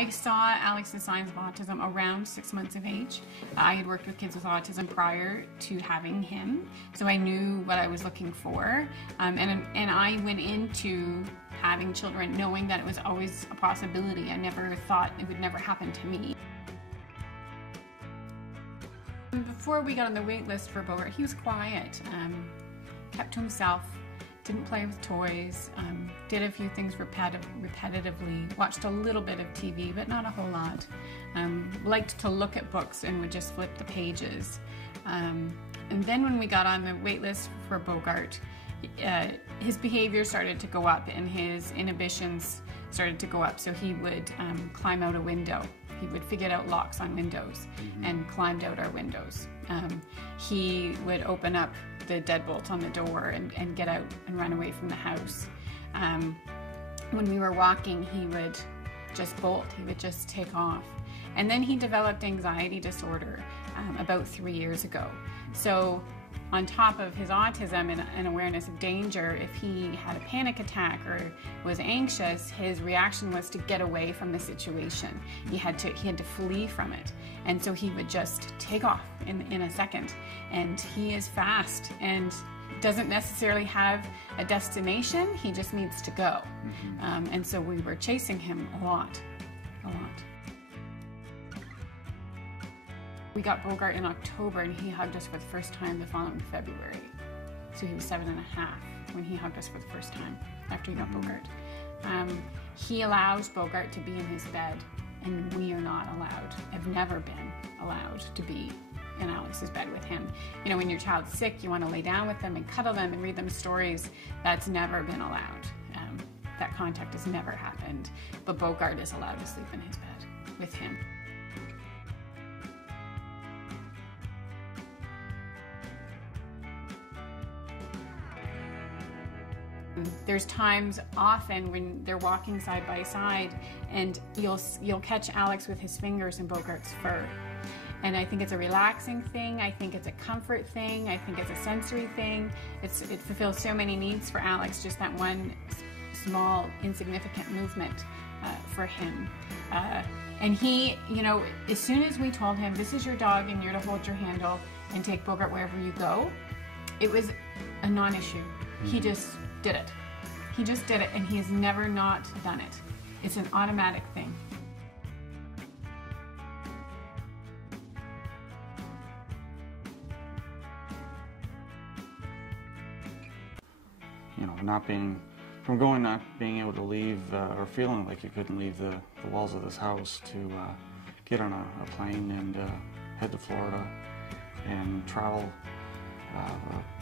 I saw Alex's signs of autism around 6 months of age. I had worked with kids with autism prior to having him, so I knew what I was looking for. And I went into having children knowing that it was always a possibility. I never thought it would never happen to me. Before we got on the wait list for Bogart, he was quiet, kept to himself, didn't play with toys, did a few things repetitively, watched a little bit of TV, but not a whole lot. Liked to look at books and would just flip the pages. And then when we got on the wait list for Bogart, his behavior started to go up and his inhibitions started to go up. So he would climb out a window. He would figure out locks on windows and climbed out our windows. He would open up the deadbolt on the door and get out and run away from the house. When we were walking, he would just bolt. He would just take off. And then he developed anxiety disorder about 3 years ago. So on top of his autism and awareness of danger, if he had a panic attack or was anxious, his reaction was to get away from the situation. He had to flee from it. And so he would just take off in a second. And he is fast and doesn't necessarily have a destination, he just needs to go. And so we were chasing him a lot. We got Bogart in October and he hugged us for the first time the following February. So he was 7.5 when he hugged us for the first time after he got Bogart. He allows Bogart to be in his bed and we are not allowed, have never been allowed to be in Alex's bed with him. You know, when your child's sick, you want to lay down with them and cuddle them and read them stories. That's never been allowed. That contact has never happened. But Bogart is allowed to sleep in his bed with him. There's times often when they're walking side by side and you'll catch Alex with his fingers in Bogart's fur. And I think it's a relaxing thing, I think it's a comfort thing, I think it's a sensory thing. It fulfills so many needs for Alex, just that one small, insignificant movement for him. And he, you know, as soon as we told him, this is your dog and you're to hold your handle and take Bogart wherever you go, it was a non-issue. He just did it. He just did it and he has never not done it. It's an automatic thing. You know, not being able to leave or feeling like you couldn't leave the walls of this house to get on a plane and head to Florida and travel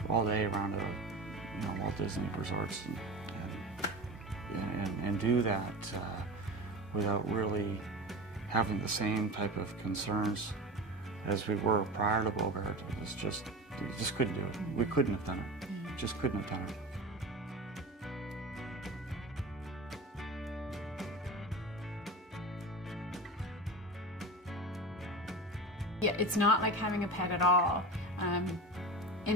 all day around Walt Disney resorts and do that without really having the same type of concerns as we were prior to Bogart. It was just, you just couldn't do it. We couldn't have done it. Just couldn't have done it. Yeah, it's not like having a pet at all. And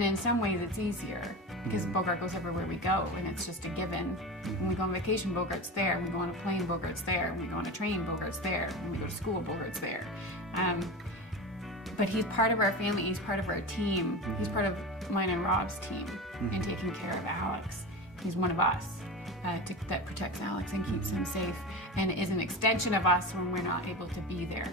in some ways it's easier because Bogart goes everywhere we go and it's just a given. When we go on vacation, Bogart's there. When we go on a plane, Bogart's there. When we go on a train, Bogart's there. When we go to school, Bogart's there. But he's part of our family, he's part of our team. He's part of mine and Rob's team in taking care of Alex. He's one of us that protects Alex and keeps him safe and is an extension of us when we're not able to be there.